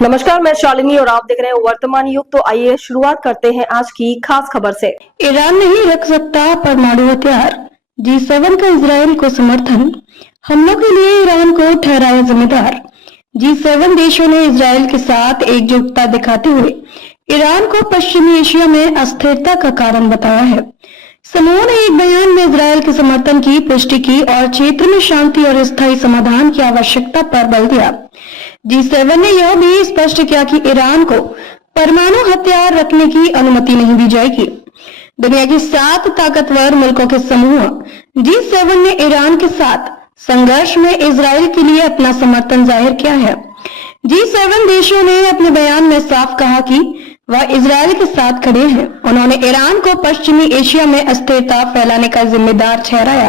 नमस्कार, मैं शालिनी और आप देख रहे हैं वर्तमान युग। तो आइए शुरुआत करते हैं आज की खास खबर से। ईरान नहीं रख सकता परमाणु हथियार, G7 का इजराइल को समर्थन। हमलों के लिए ईरान को ठहराया जिम्मेदार। G7 देशों ने इजराइल के साथ एकजुटता दिखाते हुए ईरान को पश्चिमी एशिया में अस्थिरता का कारण बताया है। समूह ने एक बयान में इजराइल के समर्थन की पुष्टि की और क्षेत्र में शांति और स्थायी समाधान की आवश्यकता पर बल दिया। G7 ने यह भी स्पष्ट किया कि ईरान को परमाणु हथियार रखने की अनुमति नहीं दी जाएगी। दुनिया की 7 ताकतवर मुल्कों के समूह G7 ने ईरान के साथ संघर्ष में इजराइल के लिए अपना समर्थन जाहिर किया है। G7 देशों ने अपने बयान में साफ कहा कि वह इजराइल के साथ खड़े हैं। उन्होंने ईरान को पश्चिमी एशिया में अस्थिरता फैलाने का जिम्मेदार ठहराया।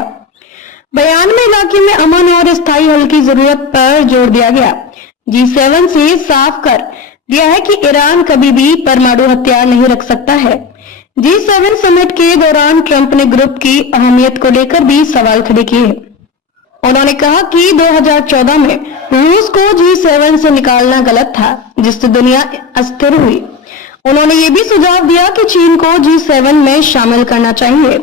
बयान में इलाके में अमन और स्थायी हल की जरूरत पर जोर दिया गया। G7 से साफ कर दिया है कि ईरान कभी भी परमाणु हथियार नहीं रख सकता है। G7 समिट के दौरान ट्रंप ने ग्रुप की अहमियत को लेकर भी सवाल खड़े किए। उन्होंने कहा कि 2014 में रूस को G7 से निकालना गलत था, जिससे दुनिया अस्थिर हुई। उन्होंने ये भी सुझाव दिया कि चीन को G7 में शामिल करना चाहिए।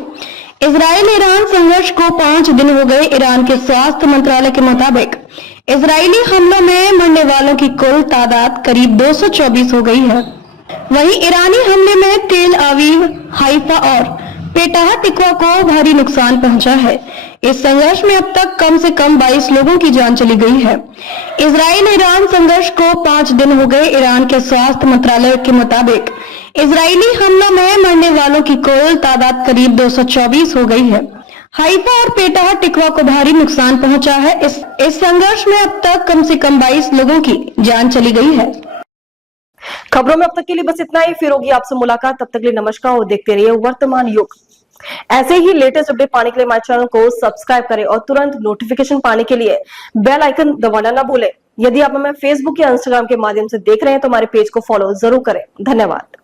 इजराइल ईरान संघर्ष को 5 दिन हो गए। ईरान के स्वास्थ्य मंत्रालय के मुताबिक इजरायली हमलों में मरने वालों की कुल तादाद करीब 224 हो गई है। वहीं ईरानी हमले में तेल अवीव, हाइफा और पेटाह टिकवा को भारी नुकसान पहुंचा है। इस संघर्ष में अब तक कम से कम 22 लोगों की जान चली गई है। इजराइल ईरान संघर्ष को 5 दिन हो गए। ईरान के स्वास्थ्य मंत्रालय के मुताबिक इजरायली हमलों में मरने वालों की कुल तादाद करीब 224 हो गई है। हाइफा और पेटाह टिकवा को भारी नुकसान पहुंचा है। इस संघर्ष में अब तक कम से कम 22 लोगों की जान चली गई है। खबरों में अब तक के लिए बस इतना ही। फिर होगी आपसे मुलाकात, तब तक के लिए नमस्कार और देखते रहिए वर्तमान युग। ऐसे ही लेटेस्ट अपडेट पाने के लिए हमारे चैनल को सब्सक्राइब करें और तुरंत नोटिफिकेशन पाने के लिए बेल आइकन दबाना ना भूलें। यदि आप हमें फेसबुक या इंस्टाग्राम के माध्यम से देख रहे हैं तो हमारे पेज को फॉलो जरूर करें। धन्यवाद।